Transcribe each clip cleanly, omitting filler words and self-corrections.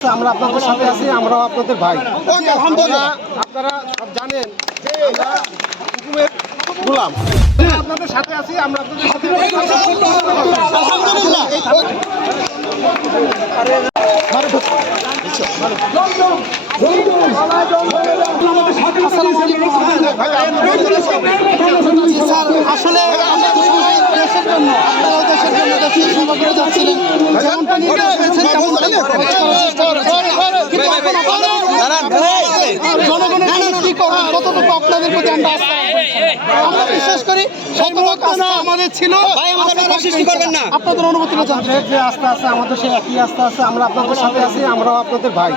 আমরা আপনাদের সাথে আছি, আমরাও আপনাদের ভাই। আপনারা সব জানেন আমরা হুকুমের গোলাম। আপনাদের সাথে আছি, আমরা আপনাদের সাথে আলহামদুলিল্লাহ। আসলে দেশের জন্য আপনারাও দেশের জন্য দেশের সেবা করে যাচ্ছিলেন, যেমনটা নির্দেশ জনগণের কি করবেন কতটুকু আপনাদের প্রতি আমরা আমরা বিশ্বাস করি আমাদের ছিল। আপনাদের অনুভূতিটা জানতে যে আস্থা আছে, আমাদের সেই একই আস্থা আছে। আমরা আপনাদের সাথে আছি, আমরাও আপনাদের ভাই।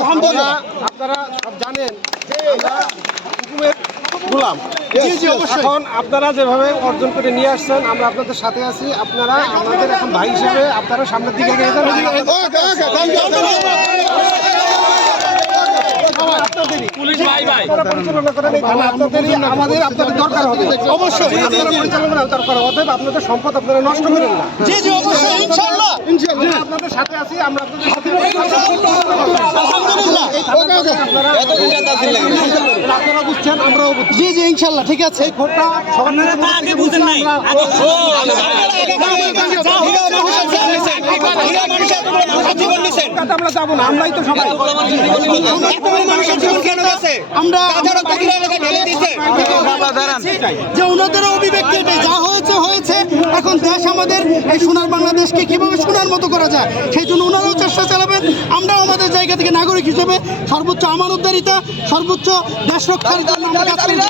আলহামদুলিল্লাহ। আপনারা সব জানেন আমরা হুকুমের গোলাম। এখন আপনারা যেভাবে অর্জন করে নিয়ে আসছেন, আমরা আপনাদের সাথে আছি। আপনারা আমাদের এখন ভাই হিসেবে আপনারা সামনের দিকে এগিয়ে যান। পরিচালনা করেন এই থানা, আমাদের আপনাদের দরকার হবে অবশ্যই। আপনারা পরিচালনা দরকার হবে, আপনাদের সম্পদ আপনারা নষ্ট করেন না। জি জি অবশ্যই, ইনশাআল্লাহ ইনশাআল্লাহ আপনাদের সাথে আছি, আমরা আপনাদের সাথে আলহামদুলিল্লাহ। আপনারা বুঝছেন, আমরাও বুঝছি। জি জি ইনশাআল্লাহ ঠিক আছে। এই ভোটটা সবার আগে বুঝেন নাই, আমরা যাবো না, আমরাই তো সবাই আমরা যে ওনাদের অভিব্যক্তি যা হয়েছে হয়েছে। এখন দেশ আমাদের এই সোনার বাংলাদেশকে কিভাবে সোনার মতো করা যায় সেই জন্য ওনারাও চেষ্টা চালাবেন। আমরাও আমাদের জায়গা থেকে নাগরিক হিসেবে সর্বোচ্চ আমানতদারিতা, সর্বোচ্চ দেশ রক্ষার জন্য আমরা কাজ করব।